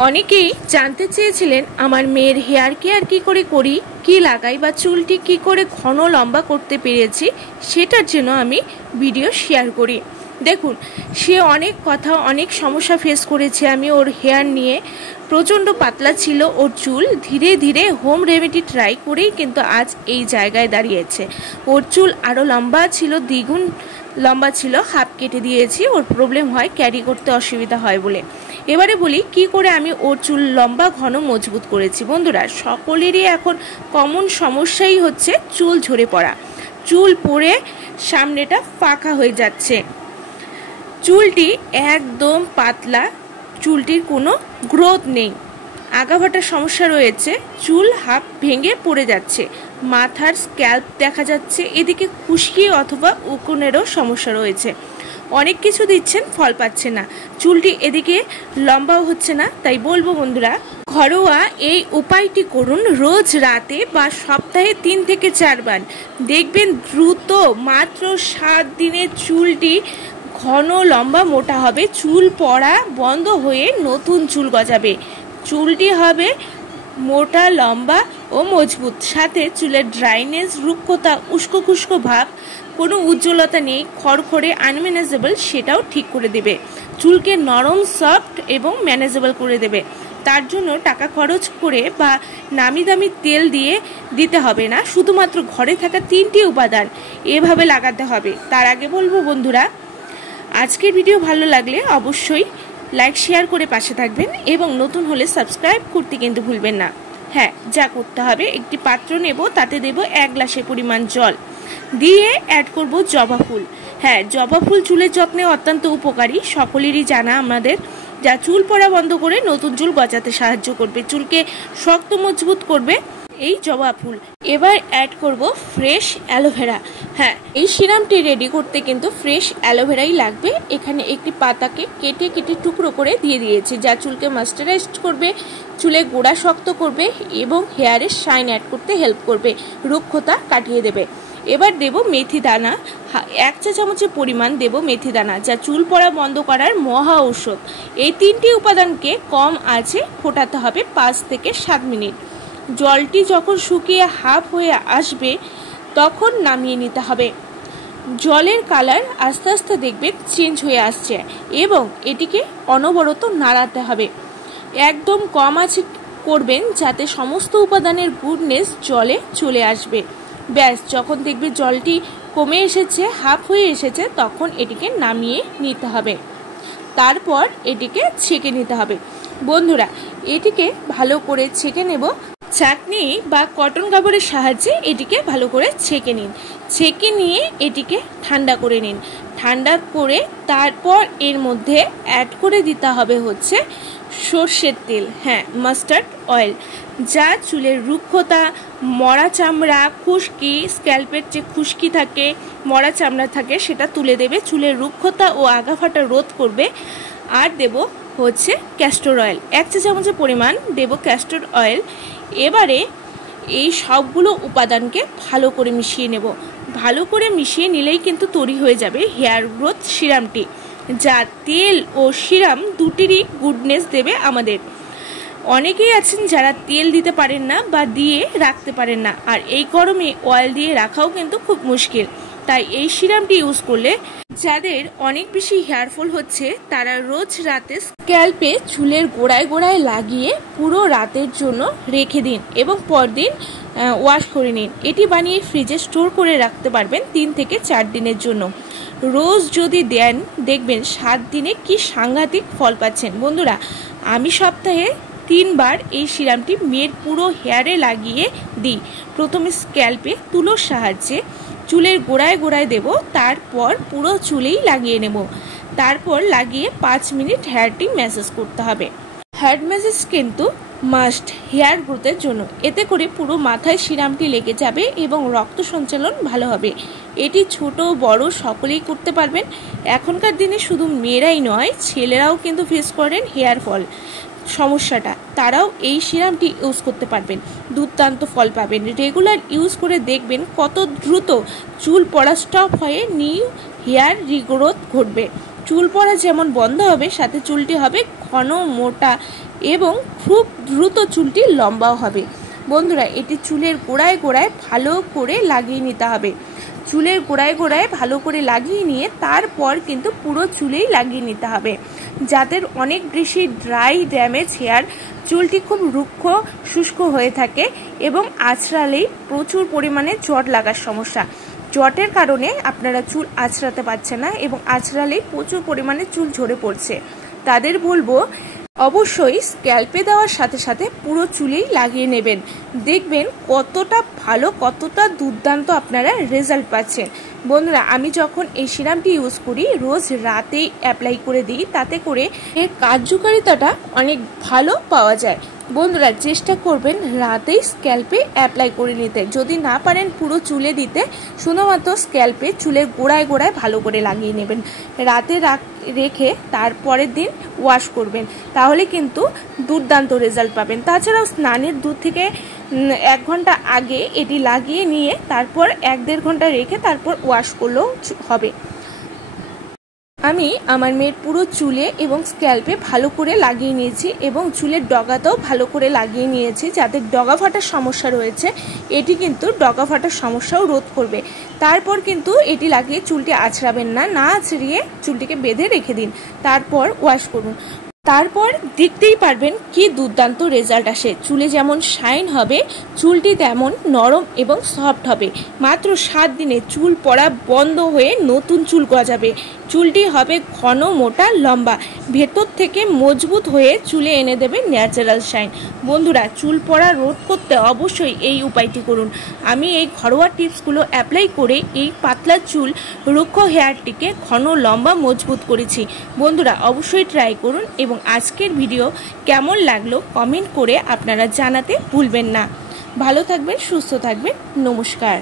অনেকেই জানতে চেয়েছিলেন আমার মেয়ের হেয়ার কেয়ার কি করে করি, কি লাগাই বা চুলটি কি করে ঘন লম্বা করতে পেরেছি, সেটার জন্য আমি ভিডিও শেয়ার করি। দেখুন, সে অনেক কথা অনেক সমস্যা ফেস করেছে। আমি ওর হেয়ার নিয়ে প্রচণ্ড পাতলা ছিল ওর চুল, ধীরে ধীরে হোম রেমেডি ট্রাই করেই কিন্তু আজ এই জায়গায় দাঁড়িয়েছে। ওর চুল আরও লম্বা ছিল, দ্বিগুণ লম্বা ছিল, হাফ কেটে দিয়েছি। ওর প্রবলেম হয়, ক্যারি করতে অসুবিধা হয় বলে। এবারে বলি কি করে আমি ওর চুল লম্বা ঘন মজবুত করেছি। বন্ধুরা, সকলেরই এখন কমন সমস্যাই হচ্ছে চুল ঝরে পড়া। চুল পড়ে সামনেটা ফাঁকা হয়ে যাচ্ছে, চুলটি একদম পাতলা, চুলটির কোনো গ্রোথ নেই, আগাভাটার সমস্যা রয়েছে, চুল হাফ ভেঙে পড়ে যাচ্ছে, মাথার স্ক্যাল্প দেখা যাচ্ছে, এদিকে খুশকি অথবা উকুনেরও সমস্যা রয়েছে। অনেক কিছু দিচ্ছেন, ফল পাচ্ছে না, চুলটি এদিকে লম্বাও হচ্ছে না। তাই বলবো বন্ধুরা, ঘরোয়া এই উপায়টি করুন রোজ রাতে বা সপ্তাহে 3 থেকে 4 বার। দেখবেন দ্রুত মাত্র 7 দিনে চুলটি ঘন লম্বা মোটা হবে, চুল পড়া বন্ধ হয়ে নতুন চুল গজাবে, চুলটি হবে মোটা লম্বা ও মজবুত। সাথে চুলের ড্রাইনেস, রুক্ষতা, উস্কো খুস্কো ভাব, কোনো উজ্জ্বলতা নেই, খড়খড়ে আনম্যানেজেবল, সেটাও ঠিক করে দেবে। চুলকে নরম, সফট এবং ম্যানেজেবল করে দেবে। তার জন্য টাকা খরচ করে বা নামি দামি তেল দিয়ে দিতে হবে না, শুধুমাত্র ঘরে থাকা 3টি উপাদান এভাবে লাগাতে হবে। তার আগে বলবো বন্ধুরা, আজকের ভিডিও ভালো লাগলে অবশ্যই লাইক শেয়ার করে পাশে থাকবেন এবং নতুন হলে সাবস্ক্রাইব করতে কিন্তু ভুলবেন না। হ্যাঁ, যা করতে হবে, একটি পাত্র নেব, তাতে দেব 1 গ্লাসের পরিমাণ জল, দিয়ে অ্যাড করব জবা ফুল। হ্যাঁ, জবা ফুল চুলের যত্নে অত্যন্ত উপকারী, সকলেরই জানা আমাদের, যা চুল পড়া বন্ধ করে নতুন চুল গজাতে সাহায্য করবে, চুলকে শক্ত মজবুত করবে এই জবা ফুল। এবার অ্যাড করব ফ্রেশ অ্যালোভেরা। হ্যাঁ, এই সিরামটি রেডি করতে কিন্তু ফ্রেশ অ্যালোভেরাই লাগবে। এখানে একটি পাতাকে কেটে কেটে টুকরো করে দিয়ে দিয়েছি, যা চুলকে ময়েশ্চারাইজড করবে, চুলে গোড়া শক্ত করবে এবং হেয়ারে শাইন অ্যাড করতে হেল্প করবে, রুক্ষতা কাটিয়ে দেবে। এবার দেব মেথি দানা, 1 চা চামচের পরিমাণ দেব মেথি দানা, যা চুল পড়া বন্ধ করার মহা ঔষধ। এই 3টি উপাদানকে কম আঁচে ফোটাতে হবে 5 থেকে 7 মিনিট। জলটি যখন শুকিয়ে হাফ হয়ে আসবে তখন নামিয়ে নিতে হবে। জলের কালার আস্তে আস্তে দেখবেন চেঞ্জ হয়ে আসছে এবং এটিকে অনবরত নাড়াতে হবে। একদম কম আঁচে করবেন যাতে সমস্ত উপাদানের গুডনেস জলে চলে আসবে। ব্যাস, যখন দেখবে জলটি কমে এসেছে, হাফ হয়ে এসেছে, তখন এটিকে নামিয়ে নিতে হবে। তারপর এটিকে ছেঁকে নিতে হবে। বন্ধুরা, এটিকে ভালো করে ছেঁকে নেব। চাটনি বা কটন কাপড়ের সাহায্যে এটিকে ভালো করে ছেঁকে নিন। ছেঁকে নিয়ে এটিকে ঠান্ডা করে নিন। ঠান্ডা করে তারপর এর মধ্যে অ্যাড করে দিতে হবে হচ্ছে সর্ষের তেল, হ্যাঁ মাস্টার্ড অয়েল, যা চুলের রুক্ষতা, মরা চামড়া, খুশকি, স্ক্যাল্পের যে খুশকি থাকে, মরা চামড়া থাকে, সেটা তুলে দেবে, চুলের রুক্ষতা ও আগাফাটা রোধ করবে। আর দেব হচ্ছে ক্যাস্টর অয়েল, 1 চা চামচের পরিমাণ দেব ক্যাস্টর অয়েল। এবারে এই সবগুলো উপাদানকে ভালো করে মিশিয়ে নেব। ভালো করে মিশিয়ে নিলেই কিন্তু তৈরি হয়ে যাবে হেয়ার গ্রোথ সিরামটি, যা তেল ও সিরাম দুটিরই গুডনেস দেবে আমাদের। অনেকেই আছেন যারা তেল দিতে পারেন না বা দিয়ে রাখতে পারেন না, আর এই গরমে অয়েল দিয়ে রাখাও কিন্তু খুব মুশকিল। তাই এই সিরামটি ইউজ করলে যাদের অনেক বেশি হেয়ারফল হচ্ছে, তারা রোজ রাতে স্ক্যাল্পে চুলের গোড়ায় গোড়ায় লাগিয়ে পুরো রাতের জন্য রেখে দিন এবং পরদিন ওয়াশ করে নিন। এটি বানিয়ে ফ্রিজে স্টোর করে রাখতে পারবেন 3 থেকে 4 দিনের জন্য। রোজ যদি দেন, দেখবেন 7 দিনে কি সাংঘাতিক ফল পাচ্ছেন। বন্ধুরা, আমি সপ্তাহে 3 বার এই সিরামটি মেয়ের পুরো হেয়ারে লাগিয়ে দিই। প্রথমে স্ক্যাল্পে তুলোর সাহায্যে চুলের গোড়ায় গোড়ায় দেব, তারপর পুরো চুলেই লাগিয়ে নেব। তারপর লাগিয়ে 5 মিনিট হেয়ারটি ম্যাসাজ করতে হবে। হেয়ার ম্যাসাজ কিন্তু মাস্ট হেয়ার গ্রোথের জন্য। এতে করে পুরো মাথায় সিরামটি লেগে যাবে এবং রক্ত সঞ্চালন ভালো হবে। এটি ছোট বড় সকলেই করতে পারবেন। এখনকার দিনে শুধু মেয়েরাই নয়, ছেলেরাও কিন্তু ফেস করেন হেয়ার ফল সমস্যাটা, তারাও এই সিরামটি ইউজ করতে পারবেন, দুর্দান্ত ফল পাবেন। রেগুলার ইউজ করে দেখবেন কত দ্রুত চুল পড়া স্টপ হয়ে নিউ হেয়ার রিগ্রোথ ঘটবে। চুল পড়া যেমন বন্ধ হবে, সাথে চুলটি হবে ঘন মোটা এবং খুব দ্রুত চুলটি লম্বাও হবে। বন্ধুরা, এটি চুলের গোড়ায় গোড়ায় ভালো করে লাগিয়ে নিতে হবে। চুলের গোড়ায় গোড়ায় ভালো করে লাগিয়ে নিয়ে তারপর কিন্তু পুরো চুলেই লাগিয়ে নিতে হবে। যাদের অনেক বেশি ড্রাই ড্যামেজ হেয়ার, চুলটি খুব রুক্ষ শুষ্ক হয়ে থাকে এবং আঁচড়ালেই প্রচুর পরিমাণে জট লাগার সমস্যা, জটের কারণে আপনারা চুল আঁচড়াতে পারছেন না এবং আঁচড়ালেই প্রচুর পরিমাণে চুল ঝরে পড়ছে, তাদের বলবো অবশ্যই স্ক্যাল্পে দেওয়ার সাথে সাথে পুরো চুলেই লাগিয়ে নেবেন। দেখবেন কতটা ভালো, কতটা দুর্দান্ত আপনারা রেজাল্ট পাচ্ছেন। বন্ধুরা, আমি যখন এই সিরামটি ইউজ করি রোজ রাতেই অ্যাপ্লাই করে দিই, তাতে করে এর কার্যকারিতাটা অনেক ভালো পাওয়া যায়। বন্ধুরা, চেষ্টা করবেন রাতেই স্ক্যাল্পে অ্যাপ্লাই করে নিতে। যদি না পারেন পুরো চুলে দিতে, শুধুমাত্র স্ক্যাল্পে চুলের গোড়ায় গোড়ায় ভালো করে লাগিয়ে নেবেন। রাতে রেখে তারপরের দিন ওয়াশ করবেন, তাহলে কিন্তু দুর্দান্ত রেজাল্ট পাবেন। তাছাড়াও স্নানের 2 থেকে 1 ঘন্টা আগে এটি লাগিয়ে নিয়ে তারপর 1-1.5 ঘন্টা রেখে তারপর ওয়াশ করলেও হবে। আমি আমার মেয়ের পুরো চুলে এবং স্ক্যাল্পে ভালো করে লাগিয়ে নিয়েছি এবং চুলের ডগাতেও ভালো করে লাগিয়ে নিয়েছি। যাদের ডগা ফাটার সমস্যা রয়েছে, এটি কিন্তু ডগা ফাটার সমস্যাও রোধ করবে। তারপর কিন্তু এটি লাগিয়ে চুলটি আঁচড়াবেন না, না আঁচড়িয়ে চুলটিকে বেঁধে রেখে দিন, তারপর ওয়াশ করুন। তারপর দেখতেই পারবেন কি দুর্দান্ত রেজাল্ট আসে। চুলে যেমন শাইন হবে, চুলটি তেমন নরম এবং সফট হবে। মাত্র 7 দিনে চুল পড়া বন্ধ হয়ে নতুন চুল গজাবে। চুলটি হবে ঘন মোটা লম্বা, ভেতর থেকে মজবুত হয়ে চুলে এনে দেবে ন্যাচারাল শাইন। বন্ধুরা, চুল পড়া রোধ করতে অবশ্যই এই উপায়টি করুন। আমি এই ঘরোয়া টিপসগুলো অ্যাপ্লাই করে এই পাতলা চুল রুক্ষ হেয়ারটিকে ঘন লম্বা মজবুত করেছি। বন্ধুরা, অবশ্যই ট্রাই করুন এবং আজকের ভিডিও কেমন লাগলো কমেন্ট করে আপনারা জানাতে ভুলবেন না। ভালো থাকবেন, সুস্থ থাকবেন, নমস্কার।